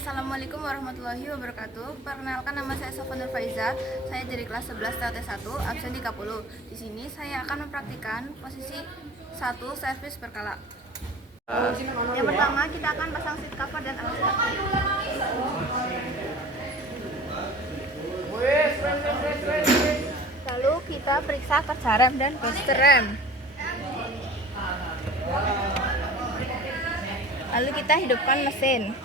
Assalamualaikum warahmatullahi wabarakatuh. Perkenalkan, nama saya Sofan Nur Faiza. Saya dari kelas 11 TOT1, absen 30. Di sini saya akan mempraktikkan posisi 1 servis berkala. Yang pertama, kita akan pasang seat cover dan alas kaki. Lalu kita periksa kerja rem dan booster rem. Lalu kita hidupkan mesin.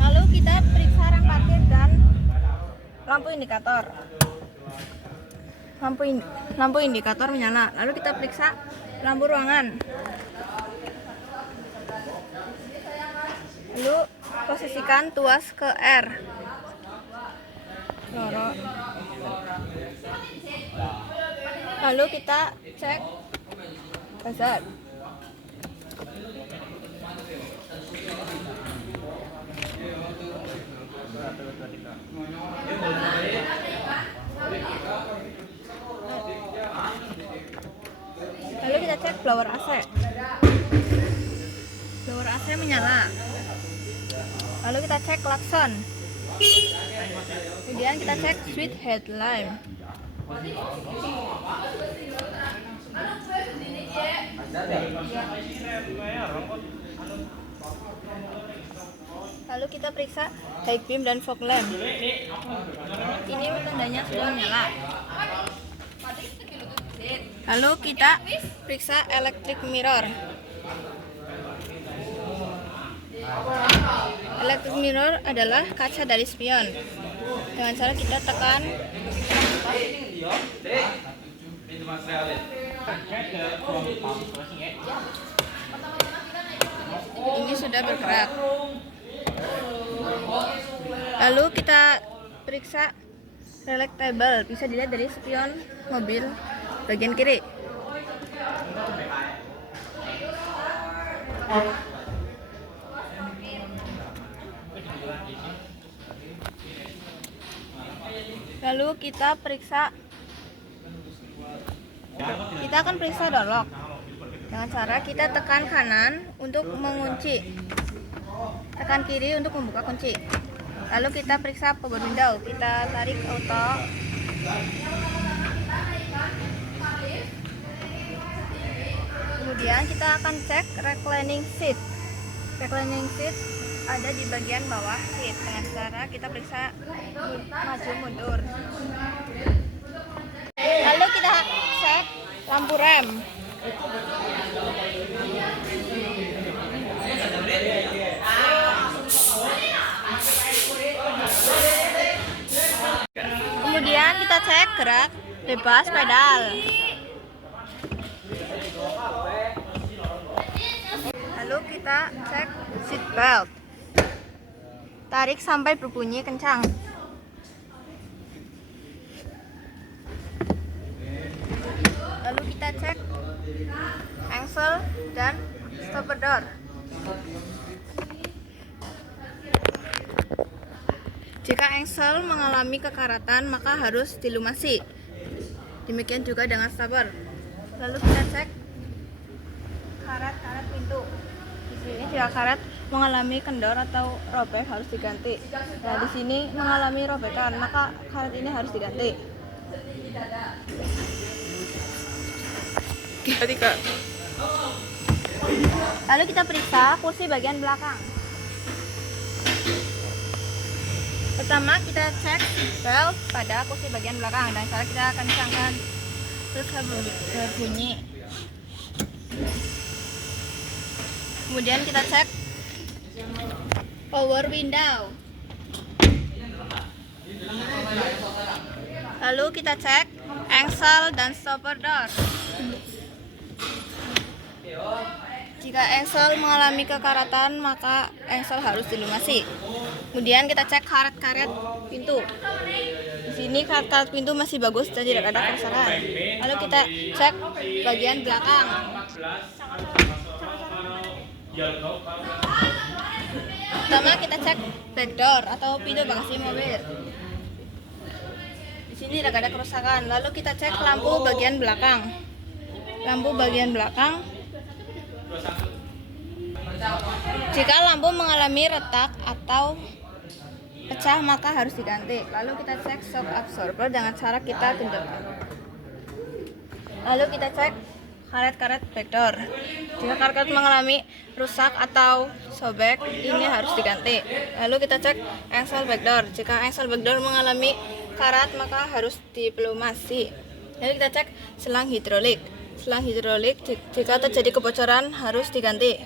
Lalu kita periksa rem parkir dan lampu indikator. Lampu indikator menyala. Lalu kita periksa lampu ruangan. Lalu posisikan tuas ke R. Lalu kita cek hazard. Lalu kita cek blower AC. Blower AC menyala. Lalu kita cek klakson. Kemudian kita cek switch headlamp. Lalu kita periksa high beam dan fog lamp. Ini tandanya sudah menyala. Lalu kita periksa electric mirror. Electric mirror adalah kaca dari spion. Dengan cara kita tekan. Ini sudah bergerak. Lalu kita periksa relight table, bisa dilihat dari spion mobil bagian kiri. Lalu kita akan periksa door lock. Dengan cara kita tekan kanan untuk mengunci, tekan kiri untuk membuka kunci. Lalu kita periksa power window, kita tarik auto. Kemudian kita akan cek reclining seat. Reclining seat ada di bagian bawah seat. Dengan cara kita periksa maju mundur. Lalu kita cek lampu rem. Kemudian kita cek gerak bebas pedal. Lalu kita cek seat belt. Tarik sampai berbunyi kencang. Lalu kita cek engsel dan stopper door. Jika engsel mengalami kekaratan, maka harus dilumasi. Demikian juga dengan stopper. Lalu kita cek karet pintu. Di sini jika karet mengalami kendor atau robek harus diganti. Nah, di sini mengalami robekan, maka karet ini harus diganti. Lalu kita periksa kursi bagian belakang. Pertama kita cek belt pada kursi bagian belakang, dan cara kita akan kencangkan terus berbunyi. Kemudian kita cek power window. Lalu kita cek engsel dan stopper door. Jika engsel mengalami kekaratan, maka engsel harus dilumasi. Kemudian kita cek karet-karet pintu. Di sini karet-karet pintu masih bagus dan tidak ada kerusakan. Lalu kita cek bagian belakang. Pertama kita cek back door atau pintu bagasi mobil. Di sini sini tidak ada kerusakan. Lalu kita cek lampu bagian belakang. Lampu bagian belakang. Jika lampu mengalami retak atau pecah maka harus diganti. Lalu kita cek shock absorber dengan cara kita genjot. Lalu kita cek karet-karet backdoor. Jika karet mengalami rusak atau sobek, ini harus diganti. Lalu kita cek engsel backdoor. Jika engsel backdoor mengalami karat maka harus dipelumasi. Lalu kita cek selang hidrolik. Selang hidrolik jika terjadi kebocoran harus diganti.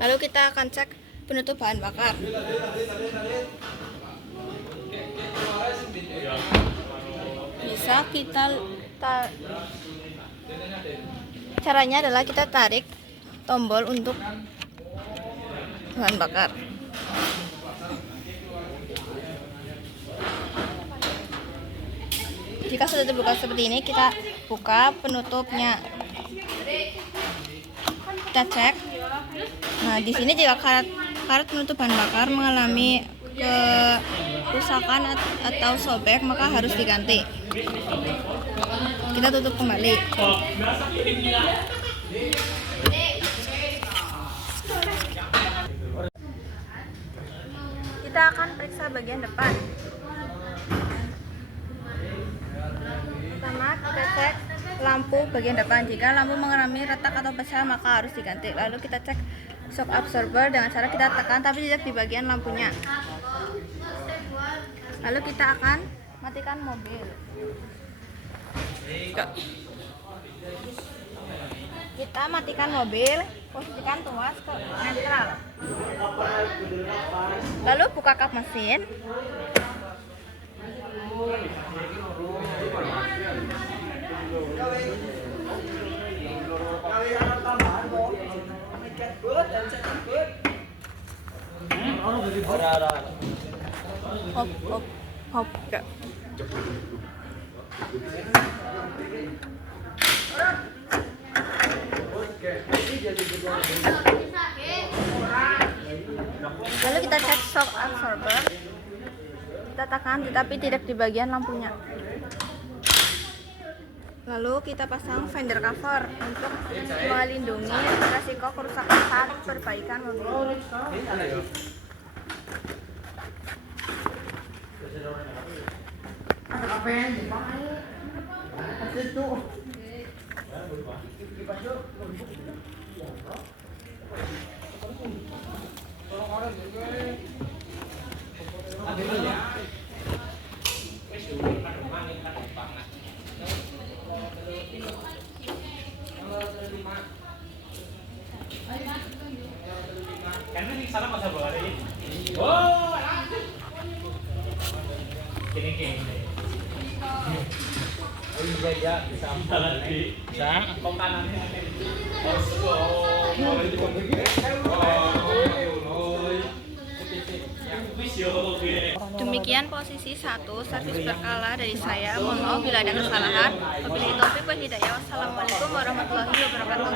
Lalu kita akan cek penutup bahan bakar. Bisa caranya adalah kita tarik tombol untuk bahan bakar. Jika sudah terbuka seperti ini, kita buka penutupnya. Kita cek. Nah, di sini jika karet penutup bahan bakar mengalami kerusakan atau sobek, maka harus diganti. Kita tutup kembali. Kita akan periksa bagian depan. Pertama, kita cek lampu bagian depan. Jika lampu mengalami retak atau pecah, maka harus diganti. Lalu kita cek shock absorber dengan cara kita tekan tapi tidak di bagian lampunya. Lalu kita akan matikan mobil. Kita matikan mobil, posisikan tuas ke netral. Lalu buka kap mesin. Hop. Lalu kita cek shock absorber. Kita tekan tetapi tidak di bagian lampunya. Lalu kita pasang fender cover untuk melindungi resiko kerusakan saat perbaikan mobil. Karena di sana masa bawa ini. Oh, kini. Oh iya ya, bisa lagi. Bisa. Kok kanannya ada. Demikian posisi 1 servis berkala dari saya. Mohon maaf bila ada kesalahan. Wabillahi taufiq wal hidayah. Wassalamualaikum warahmatullahi wabarakatuh.